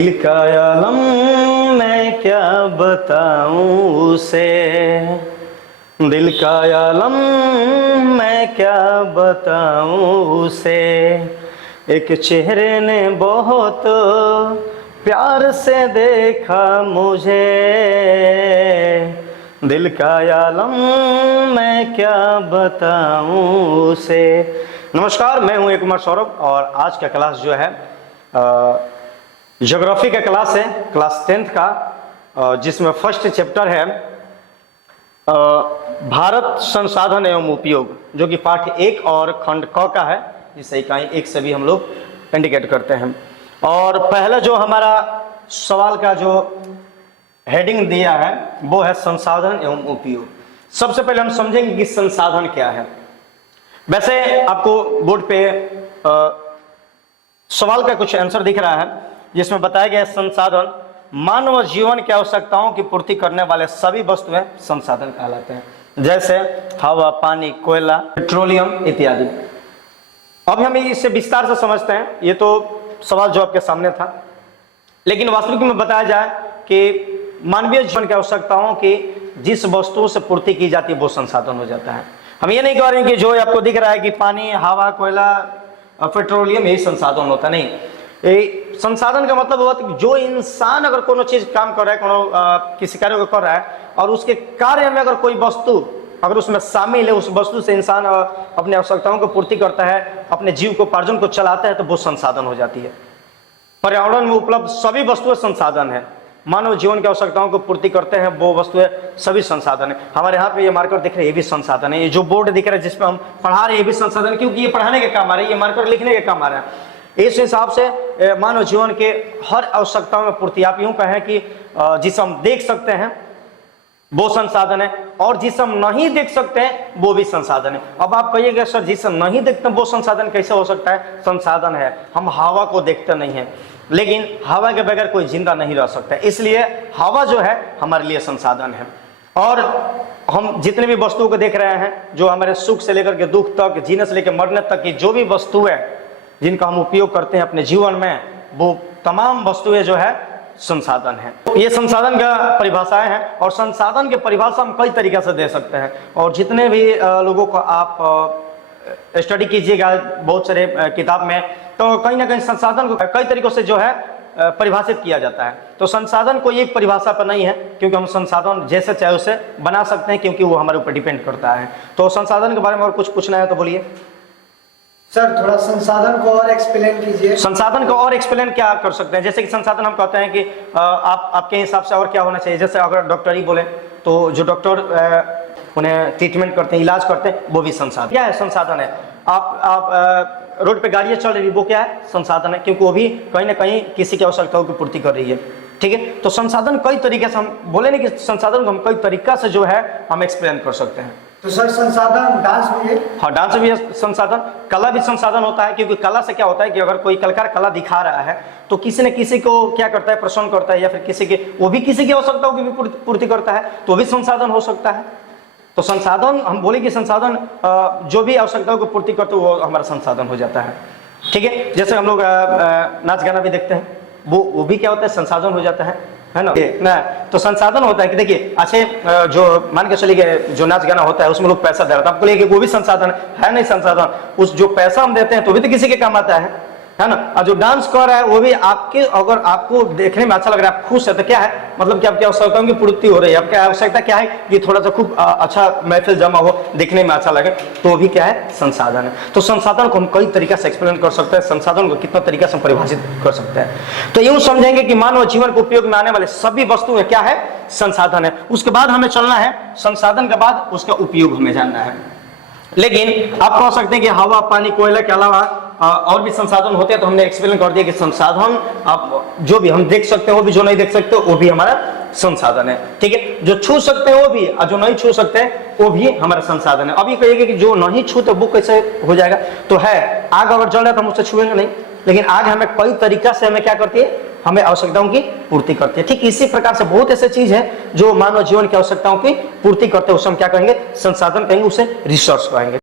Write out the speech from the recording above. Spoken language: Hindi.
दिल का आलम मैं क्या बताऊं उसे, दिल का आलम मैं क्या बताऊं उसे। एक चेहरे ने बहुत प्यार से देखा मुझे, दिल का आलम मैं क्या बताऊं उसे। नमस्कार, मैं हूं एक कुमार सौरभ और आज का क्लास जो है ज्योग्राफी का क्लास है, क्लास 10th का, जिसमें फर्स्ट चैप्टर है भारत संसाधन एवं उपयोग, जो कि पाठ 1 और खंड क का है, जिसे इकाई 1 से भी हम लोग इंडिकेट करते हैं। और पहला जो हमारा सवाल का जो हेडिंग दिया है वो है संसाधन एवं उपयोग। सबसे पहले हम समझेंगे कि संसाधन क्या है। वैसे आपको बोर्ड पे सवाल का कुछ आंसर दिख रहा है, जिसमें बताया गया है संसाधन मानव जीवन की आवश्यकताओं की पूर्ति करने वाले सभी वस्तुएं संसाधन कहलाते हैं, जैसे हवा, पानी, कोयला, पेट्रोलियम इत्यादि। अब हम इसे विस्तार से समझते हैं। ये तो सवाल जो आपके सामने था, लेकिन वास्तविक में बताया जाए कि मानवीय जीवन की आवश्यकताओं की जिस वस्तुओं से पूर्ति की जाती है वो संसाधन हो जाता है। हम ये नहीं कह रहे हैं कि जो आपको दिख रहा है कि पानी, हवा, कोयला, पेट्रोलियम यही संसाधन होता नहीं। संसाधन का मतलब हुआ कि जो इंसान अगर कोनो चीज काम कर रहा है, कोनो किसी कार्य को कर रहा है और उसके कार्य में अगर कोई वस्तु अगर उसमें शामिल है, उस वस्तु से इंसान अपनी आवश्यकताओं को पूर्ति करता है, अपने जीव को उपार्जन को चलाता है, तो वो संसाधन हो जाती है। पर्यावरण में उपलब्ध सभी वस्तुएं संसाधन है, मानव जीवन की आवश्यकताओं को पूर्ति करते हैं वो वस्तुएं सभी संसाधन है। हमारे यहाँ पे ये मार्कर दिख रहे हैं, ये भी संसाधन है। ये जो बोर्ड दिख रहा है जिसपे हम पढ़ा रहे हैं, ये भी संसाधन है, क्योंकि ये पढ़ाने के काम आ रहा है, ये मार्कर लिखने के काम आ रहा है। इस हिसाब से मानव जीवन के हर आवश्यकताओं में पूर्ति, आप यूं कहें कि जिसे हम देख सकते हैं वो संसाधन है, और जिसे हम नहीं देख सकते हैं वो भी संसाधन है। अब आप कहिएगा सर जिसे हम नहीं देखते वो संसाधन कैसे हो सकता है? संसाधन है। हम हवा को देखते नहीं है, लेकिन हवा के बगैर कोई जिंदा नहीं रह सकता, इसलिए हवा जो है हमारे लिए संसाधन है। और हम जितने भी वस्तुओं को देख रहे हैं, जो हमारे सुख से लेकर के दुख तक, जीने से लेकर मरने तक की जो भी वस्तुएं जिनका हम उपयोग करते हैं अपने जीवन में, वो तमाम वस्तुएं जो है संसाधन है। ये संसाधन का परिभाषाएं हैं, और संसाधन की परिभाषा हम कई तरीके से दे सकते हैं। और जितने भी लोगों को आप स्टडी कीजिएगा बहुत सारे किताब में, तो कहीं ना कहीं संसाधन को कई तरीकों से जो है परिभाषित किया जाता है। तो संसाधन कोई एक परिभाषा पर नहीं है, क्योंकि हम संसाधन जैसे चाहे उसे बना सकते हैं, क्योंकि वो हमारे ऊपर डिपेंड करता है। तो संसाधन के बारे में और कुछ पूछना है तो बोलिए सर। थोड़ा संसाधन को और एक्सप्लेन कीजिए। संसाधन को और एक्सप्लेन क्या कर सकते हैं? जैसे कि संसाधन हम कहते हैं कि आपके हिसाब से और क्या होना चाहिए। जैसे अगर डॉक्टर ही बोले तो जो डॉक्टर उन्हें ट्रीटमेंट करते हैं, इलाज करते हैं, वो भी संसाधन। क्या है? संसाधन है। आप रोड पे गाड़ियां चल रही, वो क्या है? संसाधन है, क्योंकि वो भी कहीं ना कहीं किसी की आवश्यकताओं की पूर्ति कर रही है। ठीक है, तो संसाधन कई तरीके से, हम बोले नहीं कि संसाधन को हम कई तरीका से जो है हम एक्सप्लेन कर सकते हैं। तो सर संसाधन डांस भी है? हाँ, डांस भी है संसाधन। कला भी संसाधन होता है, क्योंकि कला से क्या होता है कि अगर कोई कलाकार कला दिखा रहा है तो किसी न किसी को क्या करता है? प्रसन्न करता है, या फिर किसी के वो भी किसी की आवश्यकताओं की भी पूर्ति करता है, तो भी संसाधन हो सकता है। तो संसाधन हम बोले कि संसाधन जो भी आवश्यकताओं को पूर्ति करते वो हमारा संसाधन हो जाता है। ठीक है, जैसे हम लोग नाच गाना भी देखते हैं, वो भी क्या होता है? संसाधन हो जाता है ना। तो संसाधन होता है कि देखिए, अच्छे जो मान के चलिए जो नाच गाना होता है उसमें लोग पैसा दे रहा था, आपको लगे वो भी संसाधन है? नहीं संसाधन। उस जो पैसा हम देते हैं तो भी तो किसी के काम आता है ना। और जो डांस कर रहा है वो भी आपके, अगर आपको देखने में अच्छा लग रहा है, आप खुश है, तो क्या है? मतलब कि आपकी आवश्यकताओं की पूर्ति हो रही है। आपकी आवश्यकता क्या है कि थोड़ा सा खूब अच्छा महफिल जमा हो, दिखने में अच्छा लगे, तो भी क्या है? संसाधन है। तो संसाधन को हम कई तरीके से एक्सप्लेन कर सकते हैं, संसाधन को कितना तरीका से परिभाषित कर सकते हैं। तो यूं समझेंगे कि मानव जीवन को उपयोग में आने वाले सभी वस्तुएं क्या है? संसाधन है। उसके बाद हमें चलना है, संसाधन के बाद उसका उपयोग हमें जानना है। लेकिन आप कह सकते हैं कि हवा, पानी, कोयला के अलावा और भी संसाधन होते हैं, तो हमने एक्सप्लेन कर दिया कि संसाधन आप जो भी हम देख सकते हैं वो भी, जो नहीं देख सकते वो भी हमारा संसाधन है। ठीक है, जो छू सकते हैं वो भी, और जो नहीं छू सकते वो भी हमारा संसाधन है। अभी कहिएगा कि जो नहीं छूते वो कैसे हो जाएगा? तो है, आग अगर जल रहा है तो हम उससे छुएंगे नहीं, लेकिन आग हमें कई तरीका से हमें क्या करती है? हमें आवश्यकताओं की पूर्ति करती है। ठीक इसी प्रकार से बहुत ऐसे चीज है जो मानव जीवन की आवश्यकताओं की पूर्ति करते हैं, उसे हम क्या कहेंगे? संसाधन कहेंगे, उसे रिसोर्स कहेंगे।